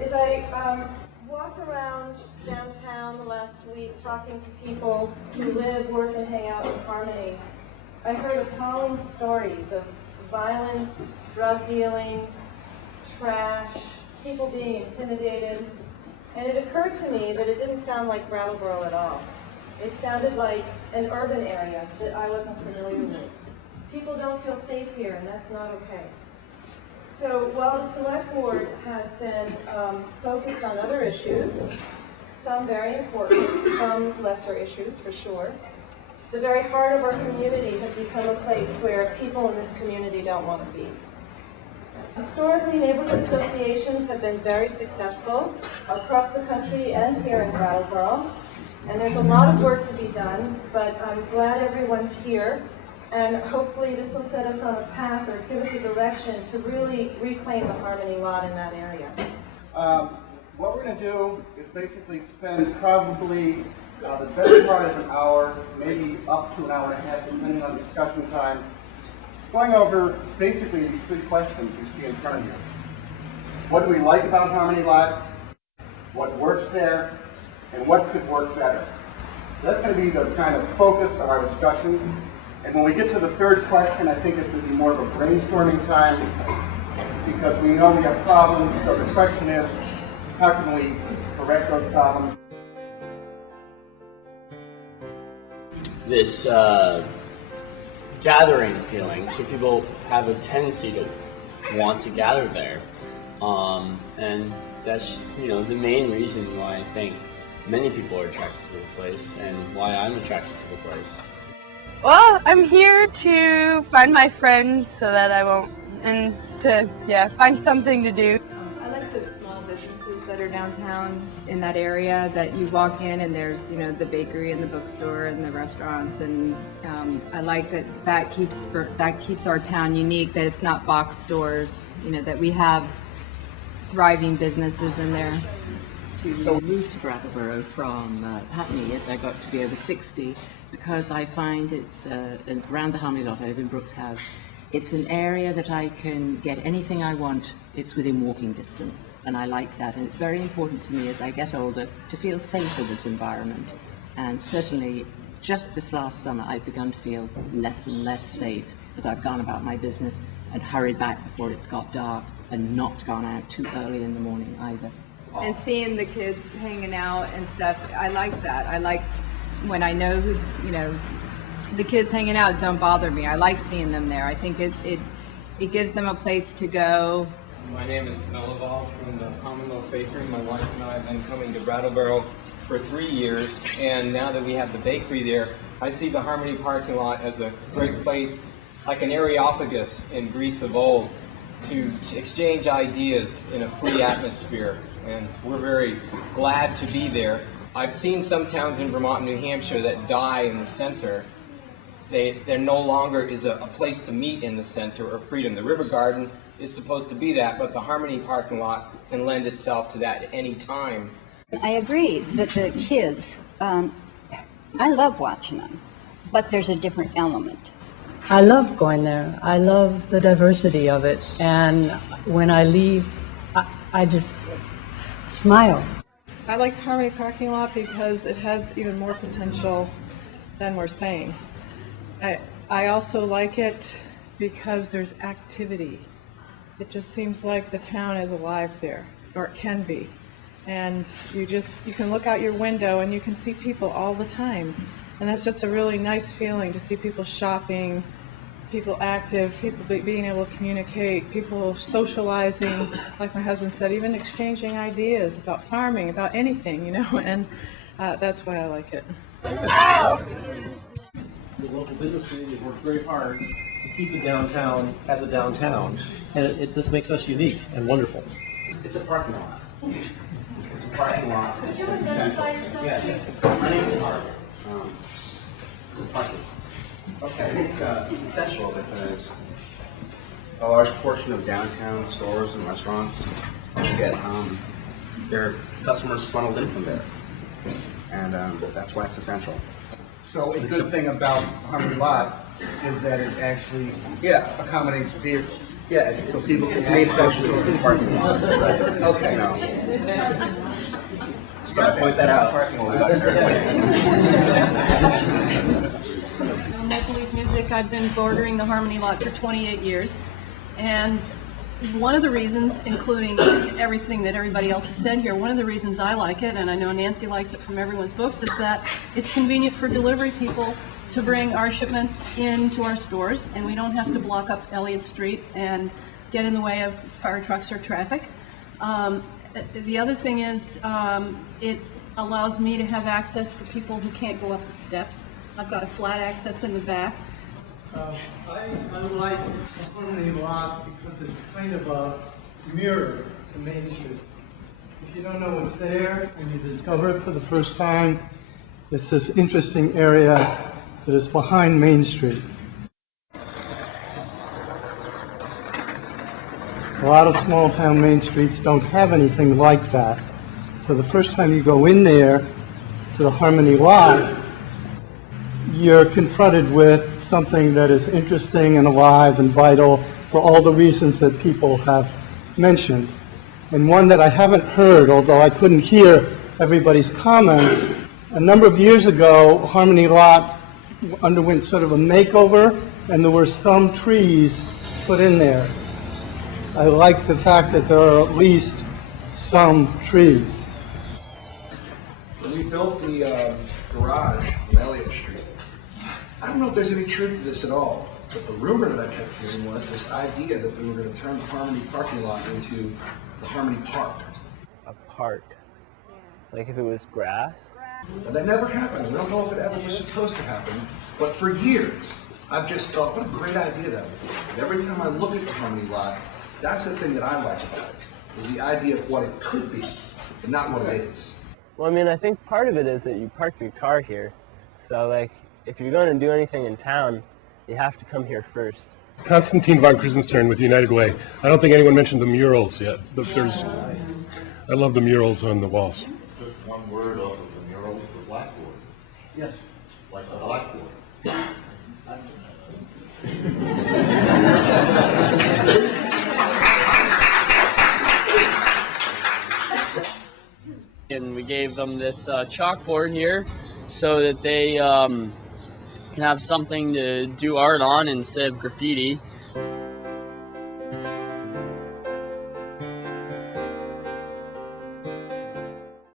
As I walked around downtown the last week talking to people who live, work, and hang out in Harmony, I heard appalling stories of violence, drug dealing, trash, people being intimidated, and it occurred to me that it didn't sound like Brattleboro at all. It sounded like an urban area that I wasn't familiar with. People don't feel safe here, and that's not okay. So while the Select Board has been focused on other issues, some very important, some lesser issues for sure, the very heart of our community has become a place where people in this community don't want to be. Historically, neighborhood associations have been very successful across the country and here in Brattleboro, and there's a lot of work to be done, but I'm glad everyone's here. And hopefully this will set us on a path or give us a direction to really reclaim the Harmony lot in that area. What we're going to do is basically spend probably the better part of an hour, maybe up to an hour and a half, depending on discussion time, going over basically these three questions you see in front of you. What do we like about Harmony Lot? What works there? And what could work better? That's going to be the kind of focus of our discussion. And when we get to the third question, I think it's going to be more of a brainstorming time because we know we have problems. So the question is, how can we correct those problems? This gathering feeling, so people have a tendency to want to gather there. And that's, the main reason why I think many people are attracted to the place and why I'm attracted to the place. Well, I'm here to find my friends so that I won't, and to, find something to do. I like the small businesses that are downtown in that area that you walk in and there's, the bakery and the bookstore and the restaurants, and I like that keeps our town unique, that it's not box stores, that we have thriving businesses in there. To move to Brattleboro from Putney as I got to be over 60, because I find it's around the Harmony lot. I live in Brooks House. It's an area that I can get anything I want. It's within walking distance, and I like that. And it's very important to me as I get older to feel safe in this environment. And certainly, just this last summer, I've begun to feel less and less safe as I've gone about my business and hurried back before it's got dark and not gone out too early in the morning either. And seeing the kids hanging out and stuff, I like that. I like when I know who, the kids hanging out don't bother me. I like seeing them there. I think it gives them a place to go. My name is Melival from the Commonwealth Bakery. My wife and I have been coming to Brattleboro for 3 years, and now that we have the bakery there, I see the Harmony parking lot as a great place, like an Areopagus in Greece of old, to exchange ideas in a free atmosphere. And we're very glad to be there. I've seen some towns in Vermont and New Hampshire that die in the center. There no longer is a place to meet in the center or freedom. The River Garden is supposed to be that, but the Harmony parking lot can lend itself to that at any time. I agree that the kids, I love watching them, but there's a different element. I love going there. I love the diversity of it. And when I leave, I just smile. I like the Harmony parking lot because it has even more potential than we're saying. I also like it because there's activity. It just seems like the town is alive there, or it can be. And you can look out your window and you can see people all the time. And that's just a really nice feeling to see people shopping, people active, people being able to communicate, people socializing, like my husband said, even exchanging ideas about farming, about anything, and that's why I like it. The local business community worked very hard to keep the downtown as a downtown, and this makes us unique and wonderful. It's a parking lot. It's a parking lot. Could you identify yourself? Yes. My name is Mark. It's a parking lot. Okay, it's essential because a large portion of downtown stores and restaurants get their customers funneled in from there, and that's why it's essential. So a good thing about Harmony Lot is that it actually accommodates vehicles. Yeah, so people can see essentially it's a parking lot. Okay. Just gotta point that out. Maple Leaf Music, I've been bordering the Harmony lot for 28 years. And one of the reasons, including everything that everybody else has said here, one of the reasons I like it, and I know Nancy likes it from everyone's books, is that it's convenient for delivery people to bring our shipments into our stores, and we don't have to block up Elliott Street and get in the way of fire trucks or traffic. The other thing is it allows me to have access for people who can't go up the steps. I've got a flat access in the back. I like the Harmony lot because it's kind of a mirror to Main Street. If you don't know what's there, when you discover it for the first time, it's this interesting area that is behind Main Street. A lot of small town main streets don't have anything like that. So the first time you go in there to the Harmony lot, you're confronted with something that is interesting and alive and vital for all the reasons that people have mentioned. And one that I haven't heard, although I couldn't hear everybody's comments, a number of years ago, Harmony Lot underwent sort of a makeover, and there were some trees put in there. I like the fact that there are at least some trees. When we built the garage on Elliott Street, I don't know if there's any truth to this at all, but the rumor that I kept hearing was this idea that we were going to turn the Harmony parking lot into the Harmony Park. A park? Like if it was grass? And that never happened. We don't know if it ever was supposed to happen, but for years, I've just thought, what a great idea that would be. And every time I look at the Harmony lot, that's the thing that I like about it, is the idea of what it could be, but not what it is. Well, I mean, I think part of it is that you park your car here. So, like, if you're going to do anything in town, you have to come here first. Konstantin von Krusenstern with United Way. I don't think anyone mentioned the murals yet, but I love the murals on the walls. Just one word of the murals, the blackboard. Yes. Like a blackboard. And we gave them this chalkboard here so that they can have something to do art on instead of graffiti.